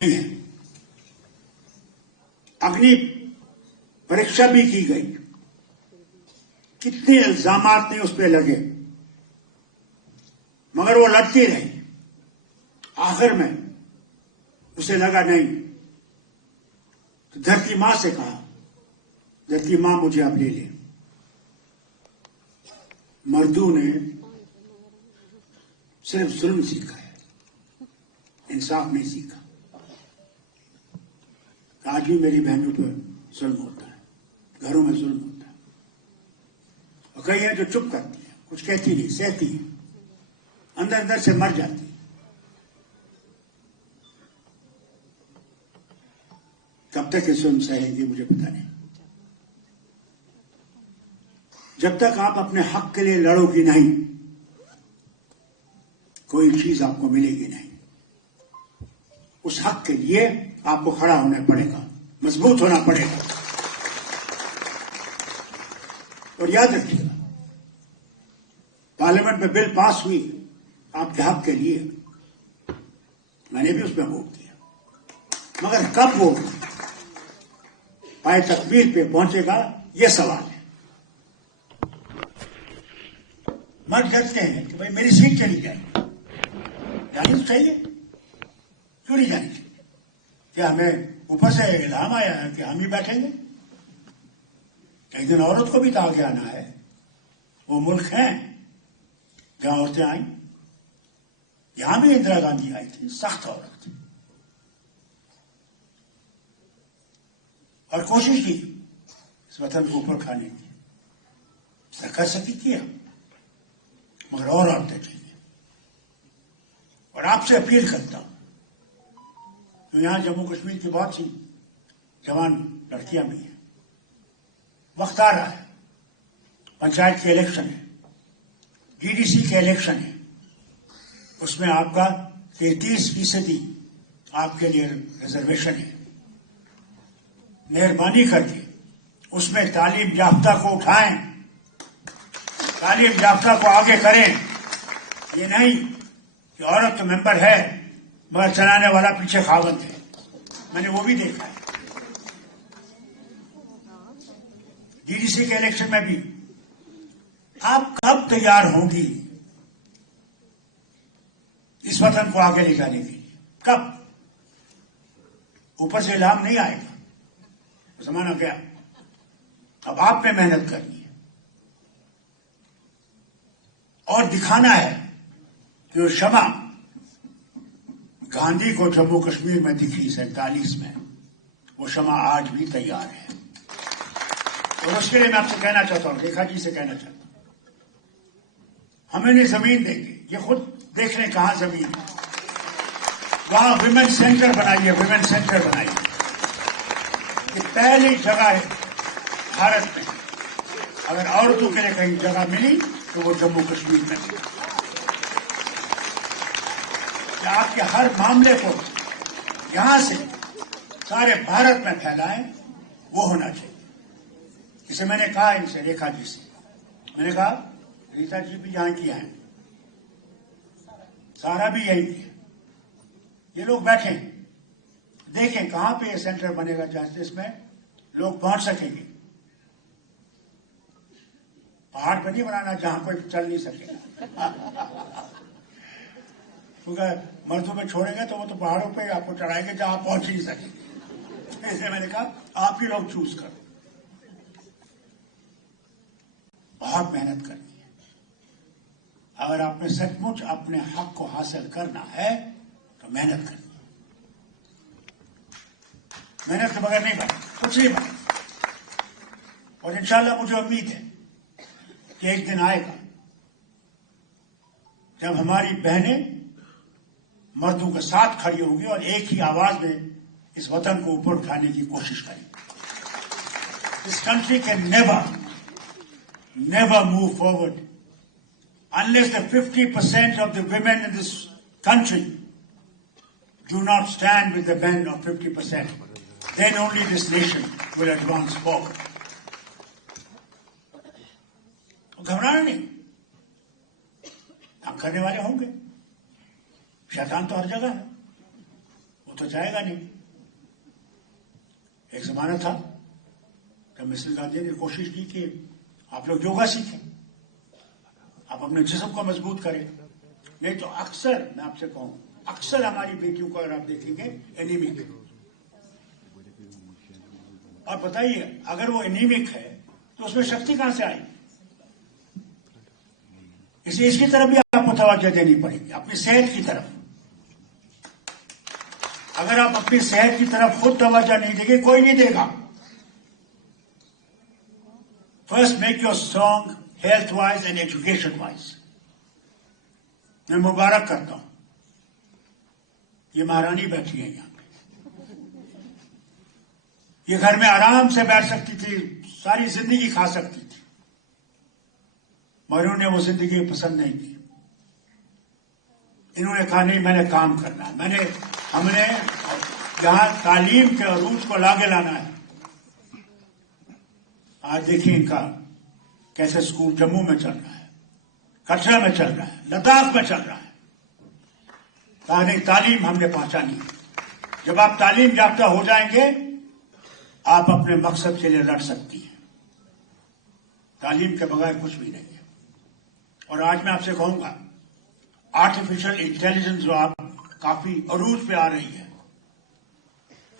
ہے۔ اگنی پریکشا بھی کی گئی، کتنے الزامات نہیں اس پہ لگے، مگر وہ لڑتی رہی۔ آخر میں اسے لگا نہیں تو دھرتی ماں سے کہا، دھرتی ماں مجھے اب لے لے۔ مردوں نے صرف ظلم سیکھا ہے، انصاف نہیں سیکھا۔ آج بھی میری بہنوں پر ظلم ہوتا ہے، گھروں میں ظلم ہوتا ہے، اور کئی ہیں جو چپ کرتی ہیں، کچھ کہتی نہیں، سہتی ہیں، اندر اندر سے مر جاتی ہیں۔ کب تک یہ ظلم سہیں گی مجھے پتہ نہیں۔ جب تک آپ اپنے حق کے لیے لڑو گی نہیں، کوئی چیز آپ کو ملے گی نہیں۔ اس حق کے لیے آپ کو کھڑا ہونا پڑے گا، مضبوط ہونا پڑے گا۔ اور یاد رکھیے گا، پارلیمنٹ میں بل پاس ہوئی آپ کے حق کے لیے، میں نے بھی اس میں ووٹ دیا، مگر کب وہ پائے تکمیل پہ پہنچے گا یہ سوال ہے۔ مرد جانتے ہیں کہ بھائی میری سیٹ چلی جائے، جانی تو چاہیے، کیوں نہیں جانی چاہیے؟ کیا ہمیں اوپر سے الہام آیا ہے کہ ہم ہی بیٹھیں گے؟ ایک دن عورت کو بھی تو آگے آنا ہے۔ وہ ملک ہیں جہاں عورتیں آئیں، یہاں بھی اندرا گاندھی آئی تھی، سخت عورت تھی، اور کوشش کی اس وطن کو اوپر کھانے کی، کر سکی کیا، مگر اور عورتیں چاہیے۔ اور آپ سے اپیل کرتا ہوں، تو یہاں جموں کشمیر کی بہت سی جوان لڑکیاں بھی ہیں، وقت آ رہا ہے، پنچایت کے الیکشن ہے، ڈی ڈی سی کے الیکشن ہے، اس میں آپ کا 33% آپ کے لیے ریزرویشن ہے۔ مہربانی کر کے اس میں تعلیم یافتہ کو اٹھائیں، تعلیم یافتہ کو آگے کریں۔ یہ نہیں کہ عورت تو ممبر ہے مگر چلانے والا پیچھے خاوند ہے، میں نے وہ بھی دیکھا ہے۔ ڈی ڈی سی کے الیکشن میں بھی آپ کب تیار ہوں گی اس وطن کو آگے لے جانے کے لیے؟ کب؟ اوپر سے الہام نہیں آئے گا، زمانہ گیا، اب آپ نے محنت کرنی ہے اور دکھانا ہے کہ وہ شمع گاندھی کو جموں کشمیر میں دکھی 47 میں، وہ شمع آج بھی تیار ہے۔ اور اس کے لیے میں آپ سے کہنا چاہتا ہوں، ریکھا جی سے کہنا چاہتا ہوں، ہمیں نہیں زمین دیں گے، یہ خود دیکھ لیں کہاں زمین ہے، وہاں ویمن سینٹر بنائیے، ویمن سینٹر بنائیے۔ یہ پہلی جگہ ہے بھارت میں، اگر عورتوں کے لیے کہیں جگہ ملی تو وہ جموں کشمیر میں۔ کہ آپ کے ہر معاملے کو یہاں سے سارے بھارت میں پھیلائیں، وہ ہونا چاہیے۔ جسے میں نے کہا ان سے، ریکھا جی سے، میں نے کہا ریتا جی بھی یہاں کی ہیں، سارا بھی یہی ہے، یہ لوگ بیٹھیں دیکھیں کہاں پہ یہ سینٹر بنے گا جہاں اس میں لوگ پہنچ سکیں گے۔ پہاڑ پہ نہیں بنانا جہاں کوئی چل نہیں سکے گا، کیونکہ مردوں میں چھوڑیں گے تو وہ تو پہاڑوں پہ آپ کو چڑھائیں گے جہاں آپ پہنچ ہی نہیں سکیں گے۔ اس لیے میں نے کہا آپ ہی لوگ چوز کرو۔ بہت محنت کرنی ہے، اگر آپ نے سچ مچ اپنے حق کو حاصل کرنا ہے تو محنت کرنی ہے۔ محنت کے بغیر نہیں بنے، کچھ نہیں بنے۔ اور انشاءاللہ مجھے امید ہے کہ ایک دن آئے گا جب ہماری بہنیں مردوں کے ساتھ کھڑی ہوں گی اور ایک ہی آواز میں اس وطن کو اوپر اٹھانے کی کوشش کریں گی۔ This country can never move forward unless the 50% of the women in this country do not stand with the men of 50%. Then only this nation will advance forward. گھبرانا نہیں، ہم کرنے والے ہوں گے، شیطان تو ہر جگہ ہے، وہ تو جائے گا نہیں. ایک زمانہ تھا جب مسز گاندھی نے کوشش کی کہ آپ لوگ یوگا سیکھیں, آپ اپنے جسم کو مضبوط کریں. نہیں تو اکثر میں آپ سے کہوں, اکثر ہماری بیٹیوں کو اگر آپ دیکھیں گے اینیمک, اور بتائیے اگر وہ اینیمک ہے تو اس میں شکتی کہاں سے آئی؟ اس لیے اس کی طرف بھی آپ کو توجہ دینی پڑے گی, اپنی صحت کی طرف. اگر آپ اپنی صحت کی طرف خود توجہ نہیں دیں گے, کوئی نہیں دے گا. First make your strong health wise and education wise. میں مبارک کرتا ہوں, یہ مہارانی بیٹھی ہے یہاں پہ, یہ گھر میں آرام سے بیٹھ سکتی تھی, ساری زندگی کھا سکتی تھی, مگر انہوں نے وہ زندگی پسند نہیں کی. انہوں نے کہا نہیں, میں نے کام کرنا ہے, ہم نے یہاں تعلیم کے عروج کو لاگے لانا ہے. آج دیکھیں ان کا کیسے اسکول جموں میں چل رہا ہے, کٹرا میں چل رہا ہے, لداخ میں چل رہا ہے. کہا نہیں, تعلیم ہم نے پہنچانی. جب آپ تعلیم یافتہ ہو جائیں گے آپ اپنے مقصد کے لیے لڑ سکتی ہیں. تعلیم کے بغیر کچھ بھی نہیں ہے. اور آج میں آپ سے کہوں گا, آرٹیفیشل انٹیلیجنس جو آپ کافی عروج پہ آ رہی ہے,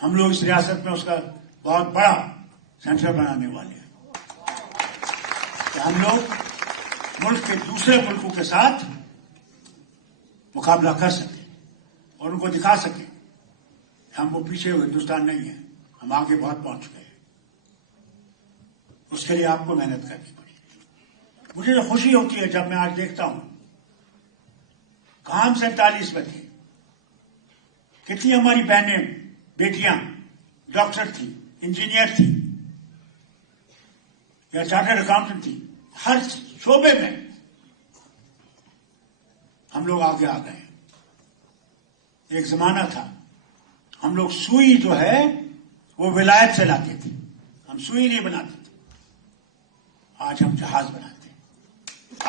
ہم لوگ اس ریاست میں اس کا بہت بڑا سینٹر بنانے والے ہیں کہ ہم لوگ ملک کے دوسرے ملکوں کے ساتھ مقابلہ کر سکیں اور ان کو دکھا سکیں ہم وہ پیچھے ہوئے ہندوستان نہیں ہے, ہم آگے بہت پہنچ گئے. اس کے لیے آپ کو محنت کرنی پڑے گی. مجھے جو خوشی ہوتی ہے جب میں آج دیکھتا ہوں کہاں ہم 47 میں تھے, کتنی ہماری بہنیں بیٹیاں ڈاکٹر تھی, انجینئر تھی یا چارٹرڈ اکاؤنٹنٹ تھی, ہر شعبے میں ہم لوگ آگے آ گئے. ایک زمانہ تھا ہم لوگ سوئی جو ہے وہ ولایت سے لاتے تھے, ہم سوئی نہیں بناتے تھے. آج ہم جہاز بناتے ہیں.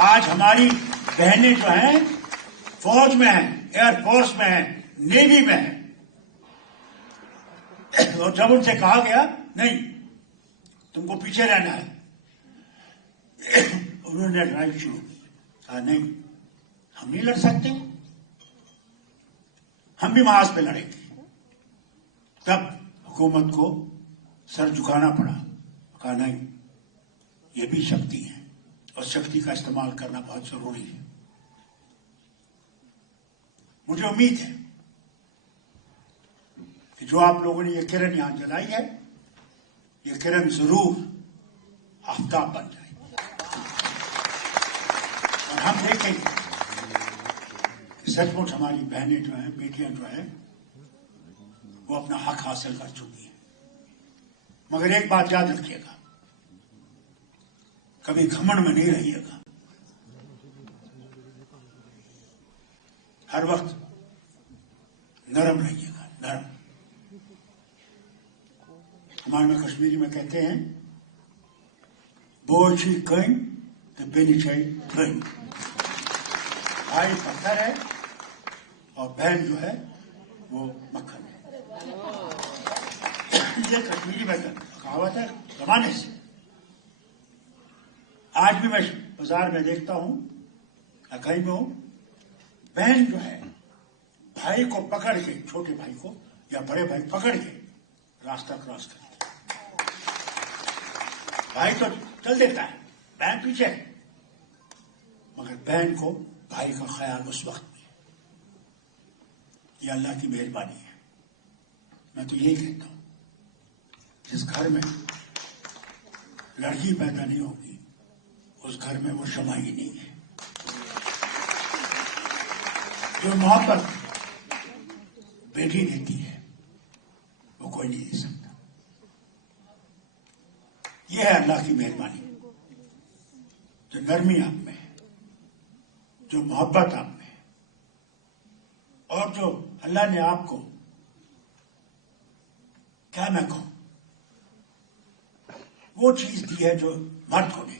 آج ہماری بہنیں جو ہیں فوج میں ہیں, ایئر فورس میں ہیں, نیوی میں ہیں. اور جب ان سے کہا گیا نہیں تم کو پیچھے رہنا ہے, انہوں نے لڑائی شروع کی. کہا نہیں, ہم نہیں لڑ سکتے, ہم بھی محاذ پہ لڑیں گے. تب حکومت کو سر جھکانا پڑا. کہا نہیں, یہ بھی شکتی ہے اور شکتی کا استعمال کرنا بہت ضروری ہے. مجھے امید ہے کہ جو آپ لوگوں نے یہ کرن یہاں جلائی ہے, یہ کرن ضرور آفتاب بن جائے گی. اور ہم دیکھیں گے کہ سچ مچ ہماری بہنیں جو ہیں, بیٹیاں جو ہیں, وہ اپنا حق حاصل کر چکی ہیں. مگر ایک بات یاد رکھیے گا, کبھی گھمنڈ میں نہیں رہیے گا. ہر وقت نرم رہیے گا, نرم. ہمارے میں کشمیری میں کہتے ہیں بوجھی کہیں تو بینی چاہیے کہیں. بھائی پتھر ہے اور بہن جو ہے وہ مکھن ہے. یہ کشمیری میں کہاوت ہے زمانے سے. آج بھی میں بازار میں دیکھتا ہوں, کہیں میں ہوں, بہن جو ہے بھائی کو پکڑ کے, چھوٹے بھائی کو یا بڑے بھائی پکڑ کے راستہ کراس کرتے. بھائی تو چل دیتا ہے, بہن پیچھے ہے, مگر بہن کو بھائی کا خیال اس وقت میں. یہ اللہ کی مہربانی ہے. میں تو یہی کہتا ہوں, جس گھر میں لڑکی پیدا نہیں ہوگی اس گھر میں وہ شمع ہی نہیں ہے. جو محبت بیٹی دیتی ہے وہ کوئی نہیں دے سکتا. یہ ہے اللہ کی مہربانی. جو نرمی آپ میں ہے, جو محبت آپ میں ہے, اور جو اللہ نے آپ کو, کیا میں کہوں, وہ چیز دی ہے جو مرد کو نہیں دی.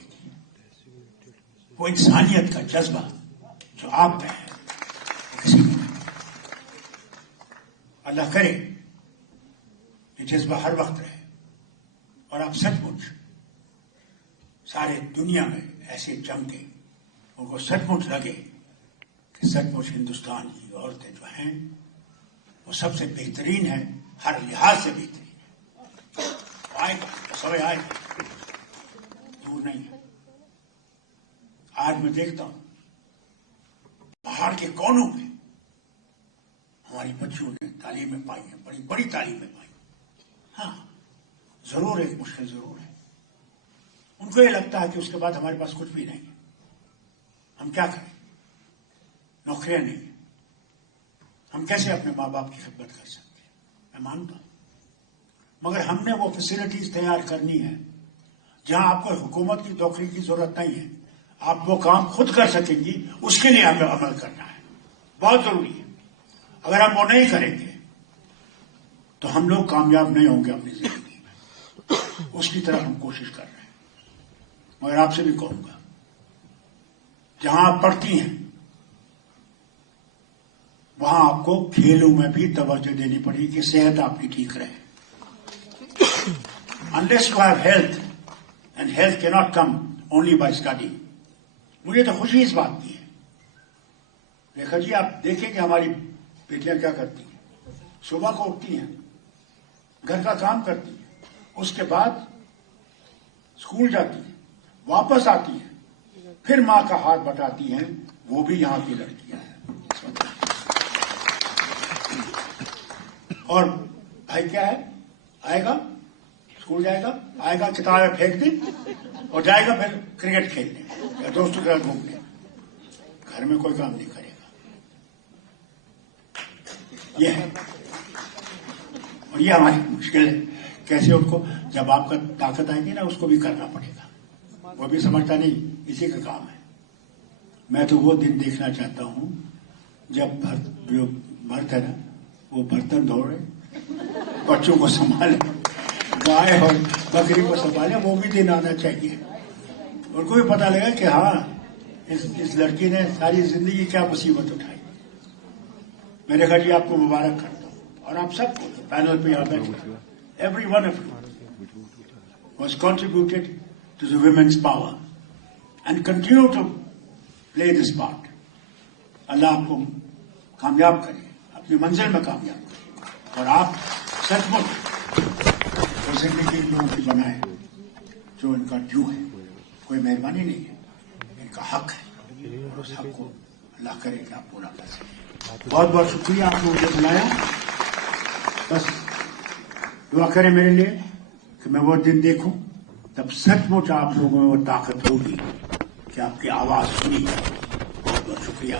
وہ انسانیت کا جذبہ جو آپ میں ہے وہ کسی میں نہیں. اللہ کرے یہ جذبہ ہر وقت رہے اور آپ سچ مچ سارے دنیا میں ایسے چمکے ان کو سچ مچ لگے کہ سچ مچ ہندوستان کی عورتیں جو ہیں وہ سب سے بہترین ہیں، ہر لحاظ سے بہترین ہے. آئے گا سوئے آئے گا، دور نہیں ہے. آج میں دیکھتا ہوں پہاڑ کے کونوں میں ہماری بچیوں نے تعلیمیں پائی ہیں، بڑی بڑی تعلیمیں پائی. ہاں ضرور ایک مشکل ضرور ہے. ان کو یہ لگتا ہے کہ اس کے بعد ہمارے پاس کچھ بھی نہیں ہے، ہم کیا کریں، نوکریاں نہیں ہیں، ہم کیسے اپنے ماں باپ کی خدمت کر سکتے ہیں. میں مانتا ہوں، مگر ہم نے وہ فیسلٹیز تیار کرنی ہے جہاں آپ کو حکومت کی نوکری کی ضرورت نہیں ہے، آپ وہ کام خود کر سکیں گی. اس کے لیے ہمیں عمل کرنا ہے، بہت ضروری ہے. اگر ہم وہ نہیں کریں گے تو ہم لوگ کامیاب نہیں ہوں گے اپنی زندگی میں. اس کی طرف ہم کوشش کر رہے ہیں. مگر آپ سے بھی کہوں گا، جہاں آپ پڑھتی ہیں وہاں آپ کو کھیلوں میں بھی توجہ دینی پڑے گی کہ صحت آپ کی ٹھیک رہے. unless you have health, and health cannot come only by study. مجھے تو خوشی اس بات کی ہے. دیکھا جی، آپ دیکھیں کہ ہماری بیٹیاں کیا کرتی ہیں. صبح کو اٹھتی ہیں، گھر کا کام کرتی ہیں، اس کے بعد اسکول جاتی ہیں، واپس آتی ہیں، پھر ماں کا ہاتھ بٹاتی ہیں. وہ بھی یہاں کی لڑکیاں ہیں. اور بھائی کیا ہے، آئے گا اسکول جائے گا، آئے گا کتابیں پھینک دی اور جائے گا پھر کرکٹ کھیلنے یا دوستوں کے ساتھ گھومنے. گھر میں کوئی کام نہیں کرے گا. یہ ہے، اور یہ ہماری مشکل ہے. کیسے ان کو، جب آپ کا طاقت آئے گی نا، اس کو بھی کرنا پڑے گا. وہ بھی سمجھتا نہیں اسی کا کام ہے. میں تو وہ دن دیکھنا چاہتا ہوں جب جو مرد ہے نا وہ برتن دھو رہے، بچوں کو سنبھالے، گائے اور بکری کو سنبھالے. وہ بھی دن آنا چاہیے. ان کو بھی پتا لگا کہ ہاں اس لڑکی نے ساری زندگی کیا مصیبت اٹھائی. میں نے کہا جی آپ کو مبارک کرتا ہوں، اور آپ سب کو پینل پہ یہاں بیٹھے. Every one of you was contributed to the women's power and continue to play this part. اللہ آپ کو کامیاب کرے، اپنی منزل میں کامیاب کرے، اور آپ سچ مچ وہ زندگی لوگوں کی بنائیں جو ان کا ڈیو ہے. کوئی مہربانی نہیں ہے، ان کا حق ہے، اور اس حق کو اللہ کرے کہ آپ پورا کر سکیں. بہت بہت شکریہ آپ نے مجھے بلایا. بس دعا کریں میرے لیے کہ میں وہ دن دیکھوں تب سچ مچ آپ لوگوں میں وہ طاقت ہوگی کہ آپ کی آواز سنی جائے. بہت بہت شکریہ.